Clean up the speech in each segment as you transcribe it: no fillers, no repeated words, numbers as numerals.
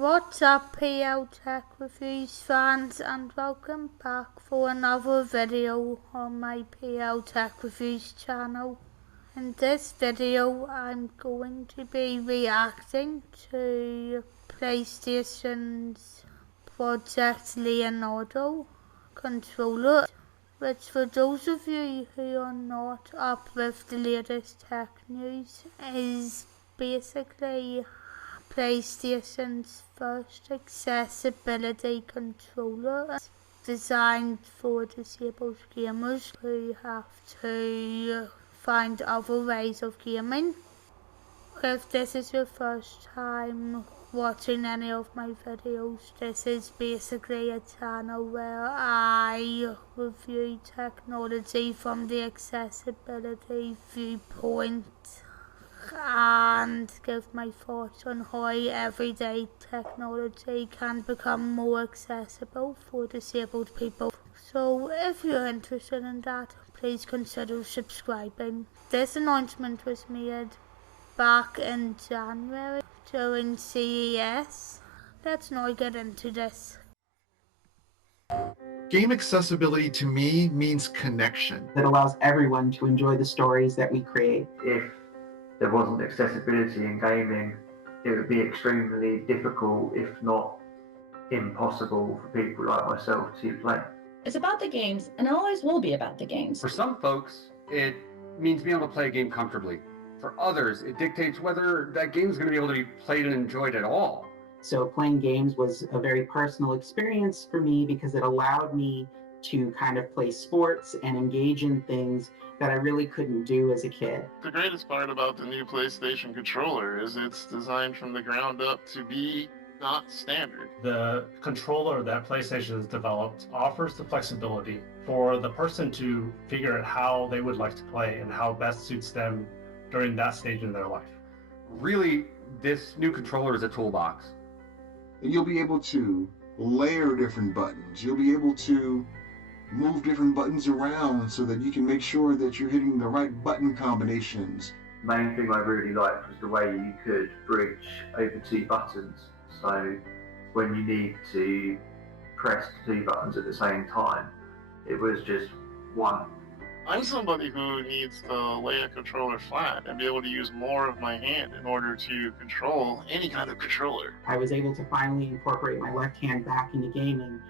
What's up, PL Tech Reviews fans, and welcome back for another video on my PL Tech Reviews channel. In this video I'm going to be reacting to PlayStation's Project Leonardo controller, which for those of you who are not up with the latest tech news is basically PlayStation's first accessibility controller, designed for disabled gamers who have to find other ways of gaming. If this is your first time watching any of my videos, this is basically a channel where I review technology from the accessibility viewpoint and give my thoughts on how everyday technology can become more accessible for disabled people. So if you're interested in that, please consider subscribing. This announcement was made back in January during CES. Let's now get into this. Game accessibility to me means connection. That allows everyone to enjoy the stories that we create. If there wasn't accessibility in gaming, it would be extremely difficult, if not impossible, for people like myself to play. It's about the games, and it always will be about the games. For some folks, it means being able to play a game comfortably. For others, it dictates whether that game is going to be able to be played and enjoyed at all. So playing games was a very personal experience for me because it allowed me to kind of play sports and engage in things that I really couldn't do as a kid. The greatest part about the new PlayStation controller is it's designed from the ground up to be not standard. The controller that PlayStation has developed offers the flexibility for the person to figure out how they would like to play and how best suits them during that stage in their life. Really, this new controller is a toolbox. And you'll be able to layer different buttons. You'll be able to move different buttons around so that you can make sure that you're hitting the right button combinations. The main thing I really liked was the way you could bridge over two buttons. So when you need to press two buttons at the same time, it was just one. I'm somebody who needs to lay a controller flat and be able to use more of my hand in order to control any kind of controller. I was able to finally incorporate my left hand back into gaming,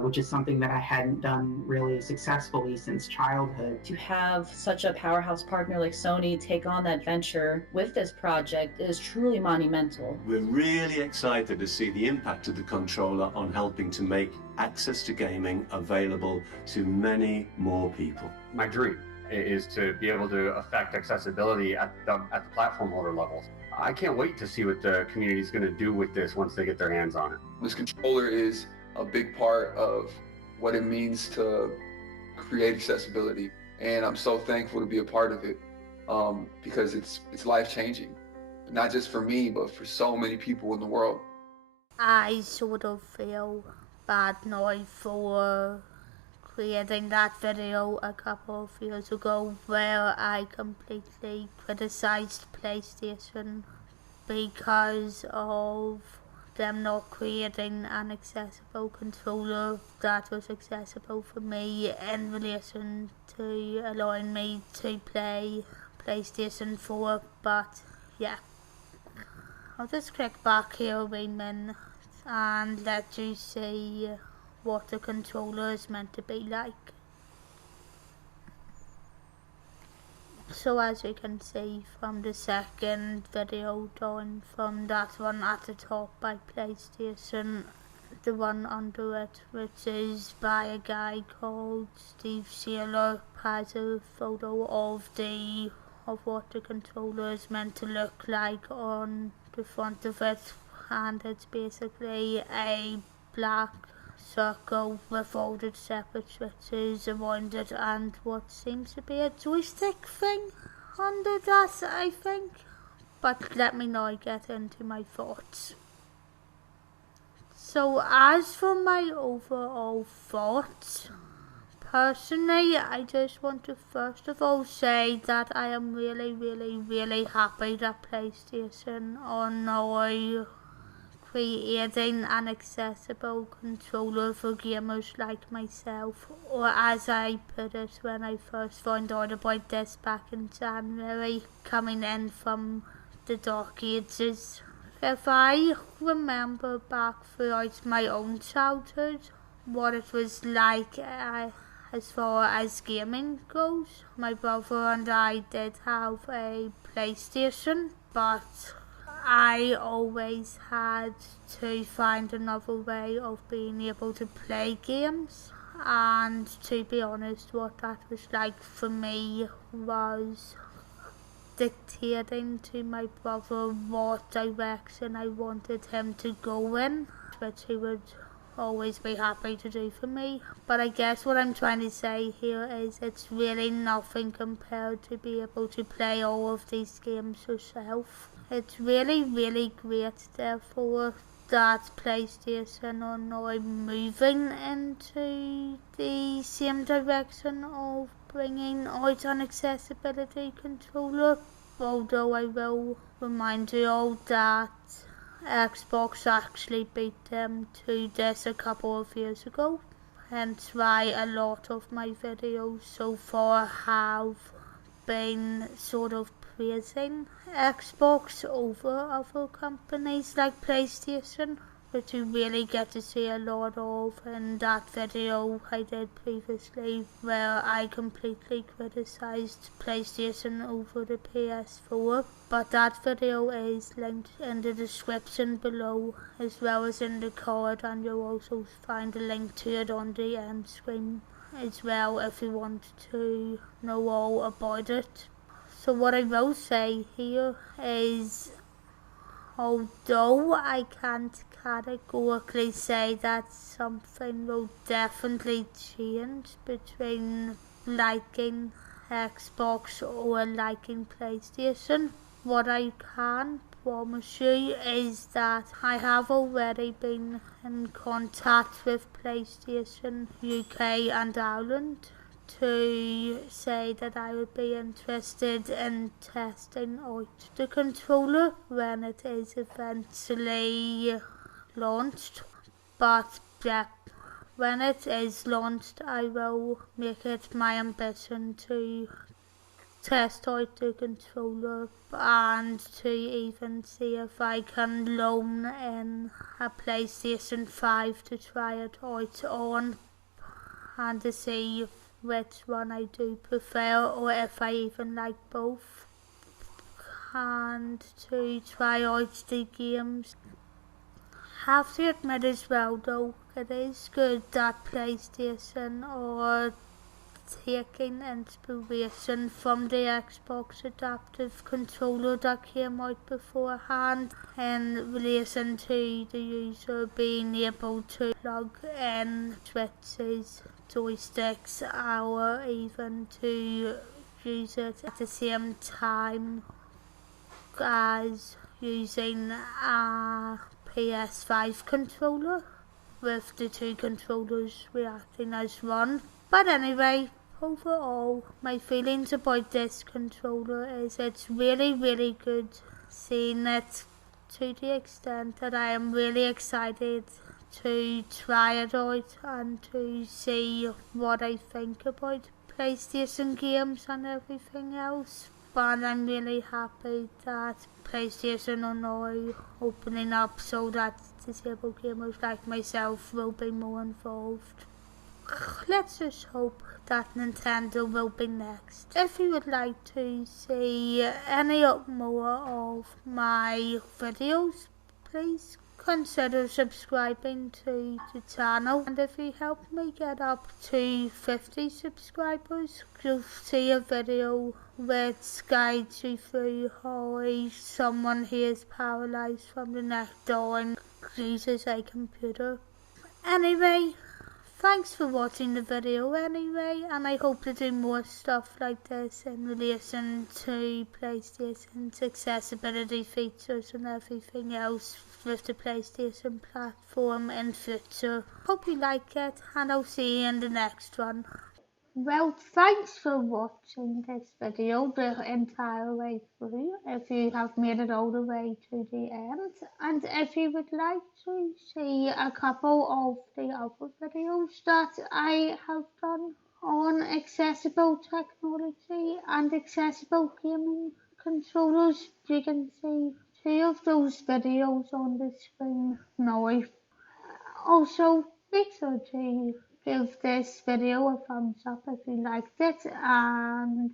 which is something that I hadn't done really successfully since childhood. To have such a powerhouse partner like Sony take on that venture with this project is truly monumental. We're really excited to see the impact of the controller on helping to make access to gaming available to many more people. My dream is to be able to affect accessibility at the platform holder levels. I can't wait to see what the community is going to do with this once they get their hands on it. This controller is a big part of what it means to create accessibility, and I'm so thankful to be a part of it because it's life-changing, not just for me but for so many people in the world. I sort of feel bad now for creating that video a couple of years ago where I completely criticized PlayStation because of them not creating an accessible controller that was accessible for me in relation to allowing me to play PlayStation 4, but yeah. I'll just click back here a wee minute and let you see what the controller is meant to be like. So as you can see from the second video down from that one at the top by PlayStation, the one under it, which is by a guy called Steve Saylor, has a photo of what the controller is meant to look like on the front of it, and it's basically a black circle with all the separate switches around it and what seems to be a joystick thing under that, I think. But let me now get into my thoughts. So as for my overall thoughts, personally, I just want to first of all say that I am really happy that PlayStation are now creating an accessible controller for gamers like myself, or as I put it when I first found out about this back in January, coming in from the dark ages. If I remember back throughout my own childhood what it was like as far as gaming goes, my brother and I did have a PlayStation, but I always had to find another way of being able to play games, and to be honest, what that was like for me was dictating to my brother what direction I wanted him to go in, which he would always be happy to do for me. But I guess what I'm trying to say here is it's really nothing compared to be able to play all of these games yourself. It's really, really great, therefore, that PlayStation are now moving into the same direction of bringing out an accessibility controller. Although I will remind you all that Xbox actually beat them to this a couple of years ago, hence why a lot of my videos so far have been sort of praising Xbox over other companies like PlayStation, which you really get to see a lot of in that video I did previously where I completely criticised PlayStation over the PS4. But that video is linked in the description below as well as in the card, and you'll also find a link to it on the end screen as well if you want to know all about it. So what I will say here is, although I can't categorically say that something will definitely change between liking Xbox or liking PlayStation, what I can promise you is that I have already been in contact with PlayStation UK and Ireland to say that I would be interested in testing out the controller when it is eventually launched. But yeah, when it is launched, I will make it my ambition to test out the controller and to even see if I can loan in a PlayStation 5 to try it out on, and to see which one I do prefer, or if I even like both, and to try out the games. Have to admit as well though, it is good that PlayStation are taking inspiration from the Xbox adaptive controller that came out beforehand in relation to the user being able to plug in switches, joysticks, or even to use it at the same time as using a PS5 controller, with the two controllers reacting as one. But anyway, overall, my feelings about this controller is it's really, really good, seeing it to the extent that I am really excited to try it out and to see what I think about PlayStation games and everything else. But I'm really happy that PlayStation are now opening up so that disabled gamers like myself will be more involved. Let's just hope that Nintendo will be next. If you would like to see any more of my videos, please consider subscribing to the channel, and if you help me get up to 50 subscribers, you'll see a video which guides you through how someone who is paralysed from the neck down uses a computer. Anyway, thanks for watching the video anyway, and I hope to do more stuff like this in relation to PlayStation's accessibility features and everything else with the PlayStation platform in future. Hope you like it, and I'll see you in the next one. Well, thanks for watching this video the entire way through, if you have made it all the way to the end, and if you would like to see a couple of the other videos that I have done on accessible technology and accessible gaming controllers, you can see 2 of those videos on the screen now. Also, make sure to give this video a thumbs up if you liked it, and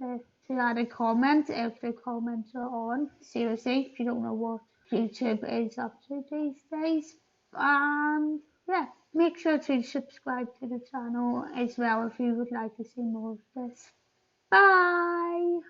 to add a comment if the comments are on. Seriously, if you don't know what YouTube is up to these days. And yeah, make sure to subscribe to the channel as well if you would like to see more of this. Bye!